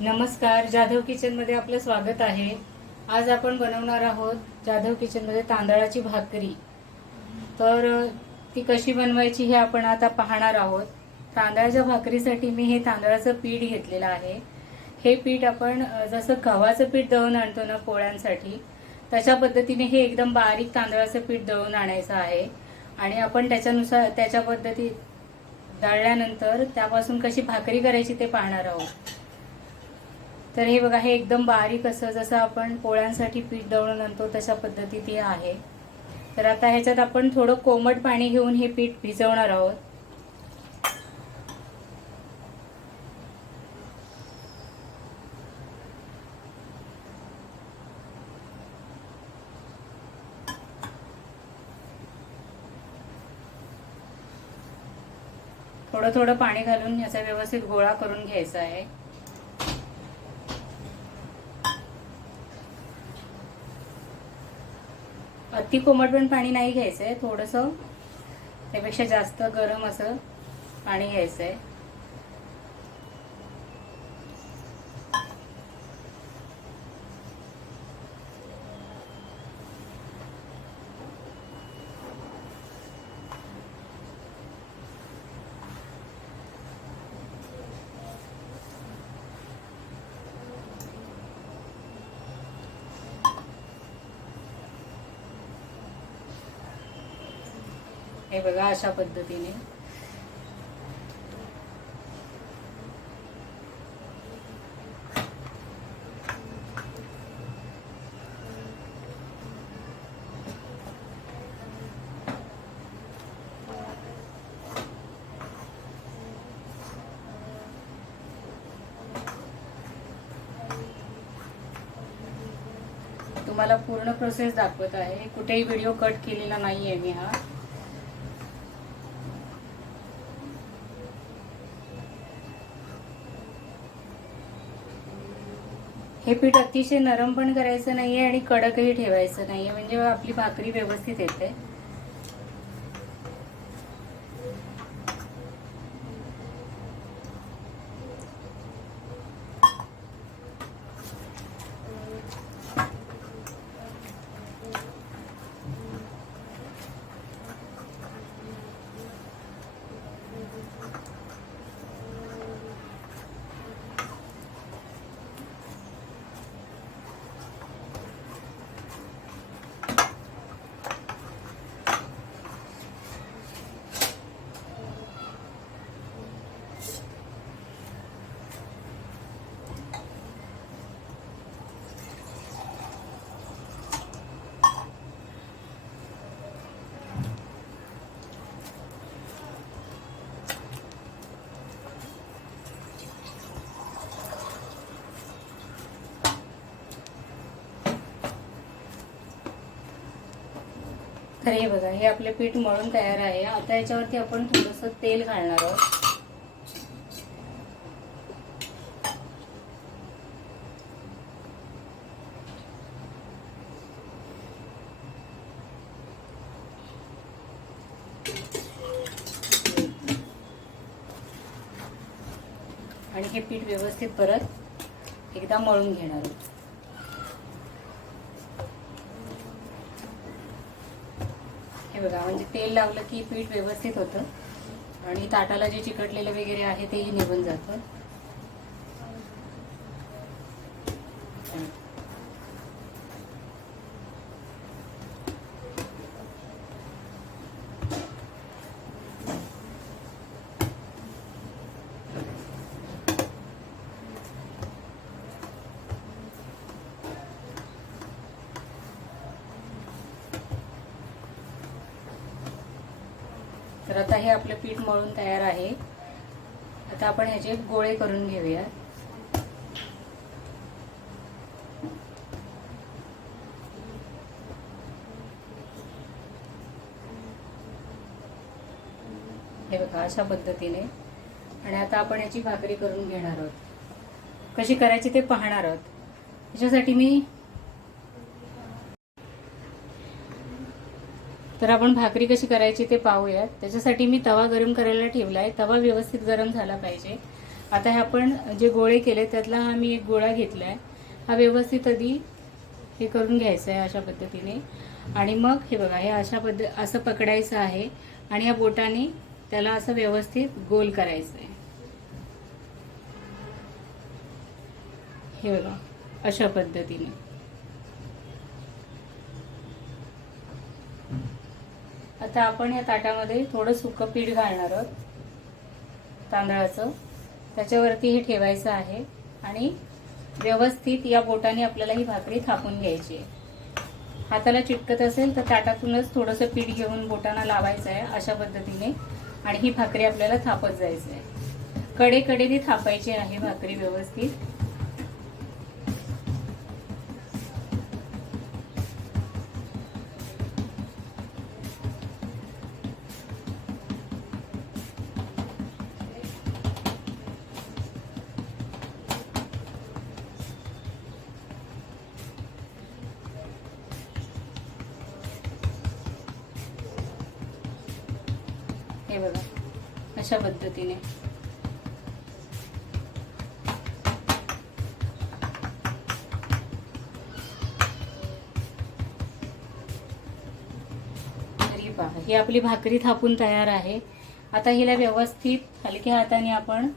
नमस्कार, जाधव किचनमध्ये आपलं स्वागत आहे। आज आपण बनवणार आहोत जाधव किचनमध्ये तांदळाची भाकरी। तर ती कशी बनवायची हे आपण आता पाहणार आहोत। तांदळाच्या भाकरीसाठी मी हे तांदळाचं पीठ घेतलेलं आहे। हे पीठ आपण जसं गव्हाचं पीठ दळून आणतो ना पोळ्यांसाठी, तशा पद्धतीने हे एकदम बारीक तांदळाचं पीठ दळून आणायचं आहे आणि आपण त्याच्यानुसार त्याच्या पद्धती दळल्यानंतर त्यापासून कशी भाकरी करायची ते पाहणार आहोत। तर हे बघा, हे एकदम बारीक असं जसं आपण पोळ्यांसाठी पीठ दळून आणतो तशा पद्धतीत हे आहे। तर आता ह्याच्यात आपण थोडं कोमट पाणी घेऊन हे पीठ भिजवणार आहोत। थोडं थोडं पाणी घालून याचा व्यवस्थित गोळा करून घ्यायचा आहे। अति कोमट पण पाणी नाही घ्यायचंय, थोडंसं त्यापेक्षा जास्त गरम असं पाणी घ्यायचंय। हे बघा, अशा पद्धतीने तुम्हाला पूर्ण प्रोसेस दाखवत आहे। कुठेही व्हिडिओ कट केलेला नाहीये मी हा। हे पीठ अतिशय नरम पण करायचं नाहीये आणि कडकही ठेवायचं नाहीये, म्हणजे आपली भाकरी व्यवस्थित येते। तर हे बघा, हे आपले पीठ मळून तयार आहे। आता याच्यावरती आपण थोडंसं तेल घालणार आहोत। आणि हे पीठ व्यवस्थित परत एकदा मळून घेणार आहोत। हे बघा, म्हणजे तेल लावलं की पीठ व्यवस्थित होतं आणि ताटाला जे चिकटलेलं वगैरे आहे तेही निघून जातं। तर आता हे आपलं पीठ मळून तयार आहे। आता आपण ह्याचे गोळे करून घेऊया। हे बघा, अशा पद्धतीने। आणि आता आपण याची भाकरी करून घेणार आहोत। कशी करायची ते पाहणार आहोत। त्याच्यासाठी मी तर आपण भाकरी कशी करायची ते पाहूया। त्याच्यासाठी मी तवा गरम करायला ठेवलाय। तवा व्यवस्थित गरम झाला पाहिजे आता हे आपण जे गोळे केले त्यातला हा मी एक गोळा घेतला आहे. हा व्यवस्थित आधी हे करून घ्यायचं आहे अशा पद्धतीने. आणि मग हे बघा, हे असं पकडायचं आहे आणि या बोटाने त्याला असं व्यवस्थित गोल करायचं आहे. हे बघा अशा पद्धतीने. आता आपण या ताटामध्ये थोडं सुकं पीठ घालणार आहोत तांदळाचं. त्याच्यावरती हे ठेवायचं आहे आणि व्यवस्थित या बोटाने आपल्याला ही भाकरी थापून घ्यायची आहे. हाताला चिटकत असेल तर ताटातूनच थोडंसं पीठ घेऊन बोटांना लावायचं आहे अशा पद्धतीने. आणि ही भाकरी आपल्याला थापत जायचं आहे. कडेकडेने थापायची आहे भाकरी व्यवस्थित. हे बघा अशा पद्धतीने. तरी पहा ही आपली भाकरी थापून तयार आहे. आता हिला व्यवस्थित हलक्या हाताने आपण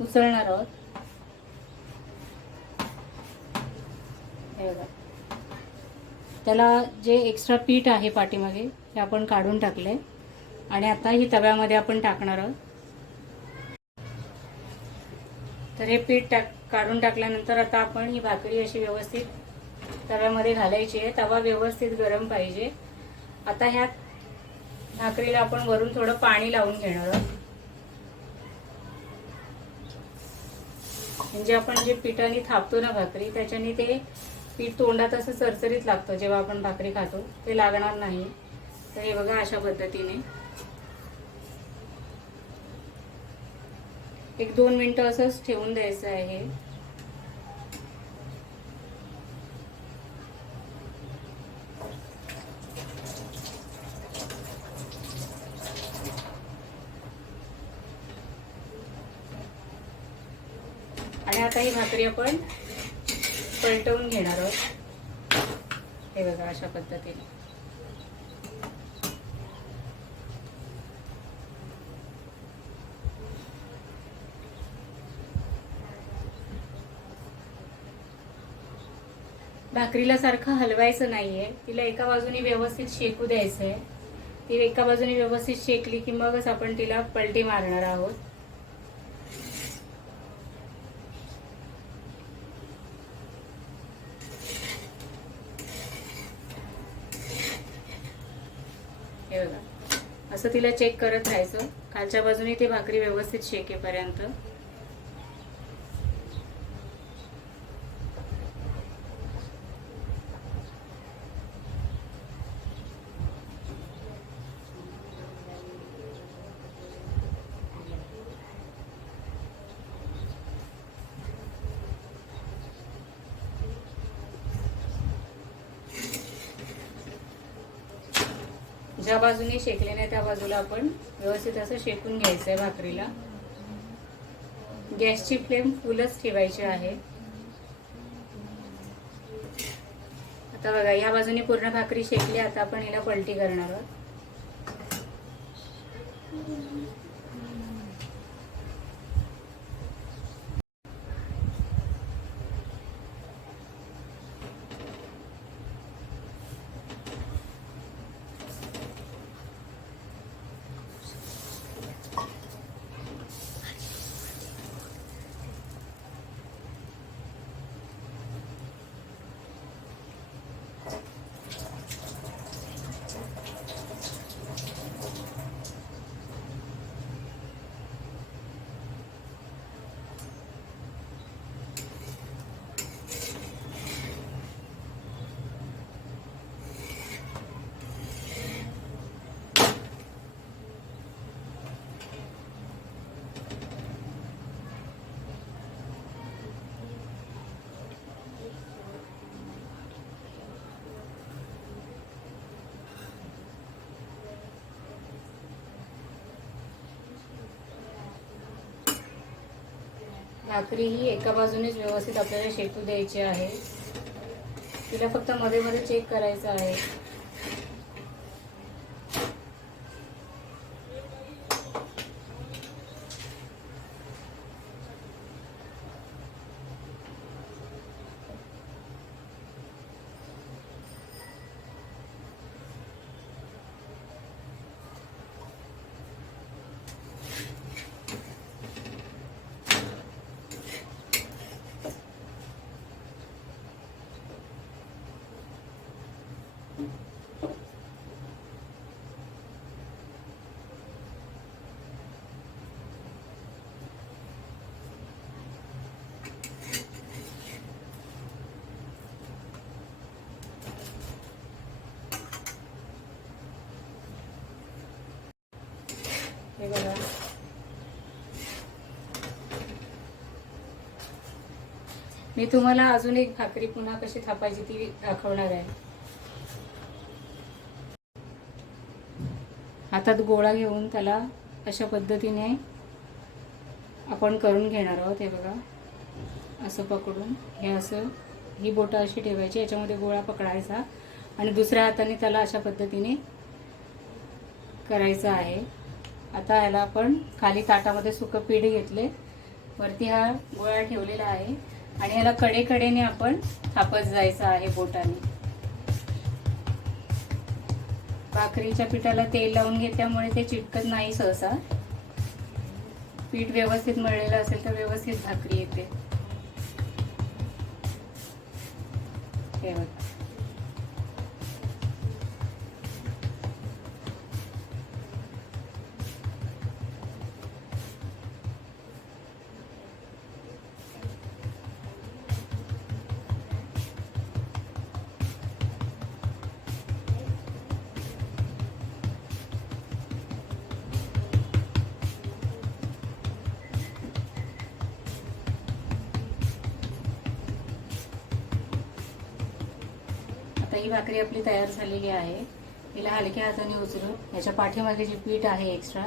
उचलणार आहोत. हे बघा, त्याला जे एक्स्ट्रा पीठ आहे पाठीमागे हे आपण काढून टाकलंय आणि आता ही तव्यामध्ये आपण टाकणार आहोत. तर हे पीठ काढून टाकल्यानंतर आता आपण ही भाकरी अशी व्यवस्थित तव्यामध्ये घालायची आहे. तवा व्यवस्थित गरम पाहिजे. आता ह्या भाकरीला आपण वरून थोडं पाणी लावून घेणार आहोत. म्हणजे आपण जे पिठाने थापतो ना भाकरी, त्याच्याने ते पीठ तोंडात असं चरचरीत लागतं जेव्हा आपण भाकरी खातो, ते लागणार नाही. तर हे बघा अशा पद्धतीने 1-2 मिनिटं असंच ठेवून द्यायचं आहे. आणि आता ही भाकरी आपण पलटवून घेणार आहोत. हे बघा अशा पद्धतीने. भाकरीला सारखं हलवायचं नाहीये. तिला एका बाजूने व्यवस्थित शेकू द्यायचंय. ती एका बाजूने व्यवस्थित शेकली की मगच आपण तिला पलटी मारणार आहोत. हे बघा असं तिला चेक करत राहायचं खालच्या बाजूने ती भाकरी व्यवस्थित शेकेपर्यंत. ज्या बाजूने शेकले नाही त्या बाजूला आपण व्यवस्थित असं शेकून घ्यायचं आहे भाकरीला. गॅसची फ्लेम फुलच ठेवायची आहे. आता बघा या बाजूने पूर्ण भाकरी शेकली. आता आपण हिला पलटी करणार आहोत. भाकरी ही एका बाजूनेच व्यवस्थित आपल्याला शेकू द्यायची आहे. तिला फक्त मध्ये मध्ये चेक करायचं आहे. हे बघा, मी तुम्हाला अजून एक भाकरी पुन्हा कशी थापायची ती दाखवणार आहे. हातात गोळा घेऊन त्याला अशा पद्धतीने आपण करून घेणार आहोत. हे बघा, असं पकडून हे असं ही बोटं अशी ठेवायची, याच्यामध्ये गोळा पकडायचा आणि दुसऱ्या हाताने त्याला अशा पद्धतीने करायचं आहे. आता याला आपण खाली ताटामध्ये सुकं पीठ घेतले, वरती हा गोळा ठेवलेला आहे आणि याला कडेकडेने आपण थापत जायचं आहे बोटाने. भाकरीच्या पिठाला तेल लावून घेतल्यामुळे ते चिटकत नाही सहसा. पीठ व्यवस्थित मळलेलं असेल तर व्यवस्थित भाकरी येते. हे बघा, आता ही भाकरी आपली तयार झालेली आहे. हिला हलक्या हाताने उचलून याच्या पाठीमागे जे पीठ आहे एक्स्ट्रा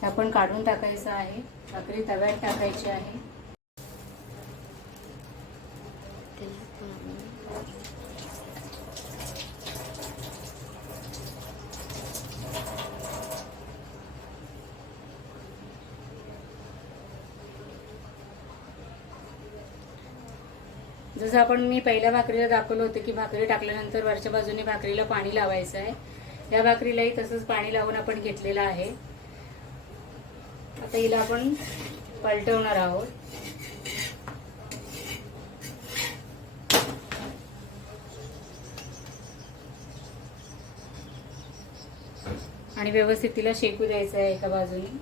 ते आपण काढून टाकायचं आहे. भाकरी तव्यात टाकायची आहे. जसं आपण मी पहिल्या भाकरीला दाखवलं होतं की भाकरी टाकल्यानंतर वरच्या बाजूने भाकरीला पाणी लावायचं आहे. या भाकरीलाही तसंच पाणी लावून आपण घेतलेलं आहे. आता हिला आपण पलटवणार आहोत आणि व्यवस्थित तिला शेकू द्यायचं आहे एका बाजूने.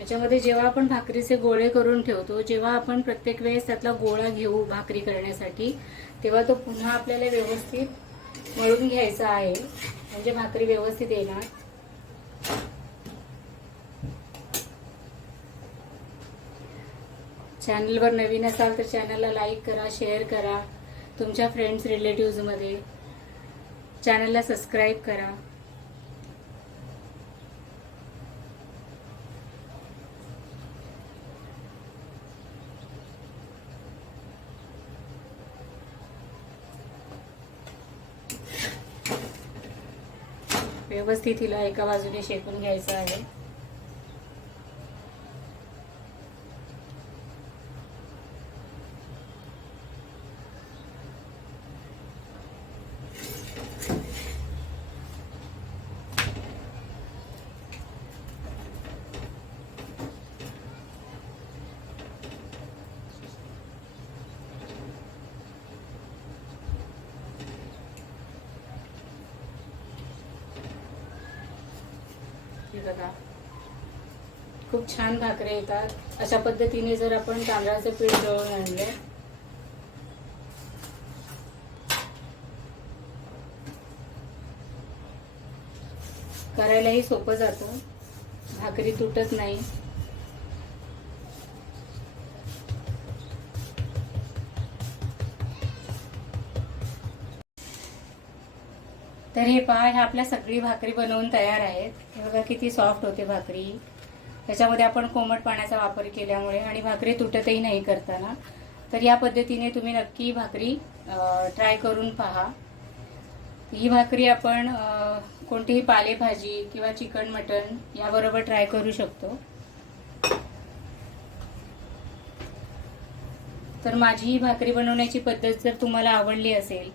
याच्यामध्ये जेव्हा आपण भाकरीचे गोळे करून ठेवतो, जेव्हा आपण प्रत्येक वेळेस त्यातला गोळा घेऊ भाकरी करण्यासाठी, तेव्हा तो पुन्हा आपल्याला व्यवस्थित मळून घ्यायचा आहे, म्हणजे भाकरी व्यवस्थित येणार. चॅनलवर नवीन असाल तर चॅनलला लाईक करा, शेअर करा, तुमच्या फ्रेंड्स रिलेटिव्हजमध्ये. चॅनलला सबस्क्राईब करा. व्यवस्थित हिला एका बाजूने शेकून घ्यायचं आहे. बघा, खूप छान भाकरी येतात. अशा पद्धतीने जर आपण तांदळाचं पीठ दळून आणलं करायलाही सोपं जातं. भाकरी तुटत नाही. तर हे पहा, ह्या आपल्या सगळी भाकरी बनवून तयार आहेत. हे बघा किती सॉफ्ट होते भाकरी. त्याच्यामध्ये आपण कोमट पाण्याचा वापर केल्यामुळे आणि भाकरी तुटतही नाही करताना. तर या पद्धतीने तुम्ही नक्की भाकरी ट्राय करून पहा. ही भाकरी आपण कोणतीही पालेभाजी किंवा चिकन मटन याबरोबर ट्राय करू शकतो. तर माझी ही भाकरी बनवण्याची पद्धत जर तुम्हाला आवडली असेल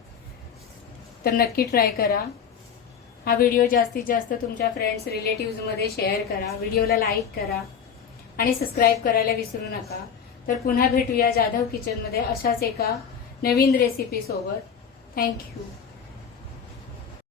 तर नक्की ट्राय करा. हा व्हिडिओ जास्तीत जास्त तुमच्या फ्रेंड्स रिलेटिव्हजमध्ये शेअर करा. व्हिडिओला लाईक करा आणि सबस्क्राईब करायला विसरू नका. तर पुन्हा भेटूया जाधव किचनमध्ये अशाच एका नवीन रेसिपी सोबत. थँक्यू.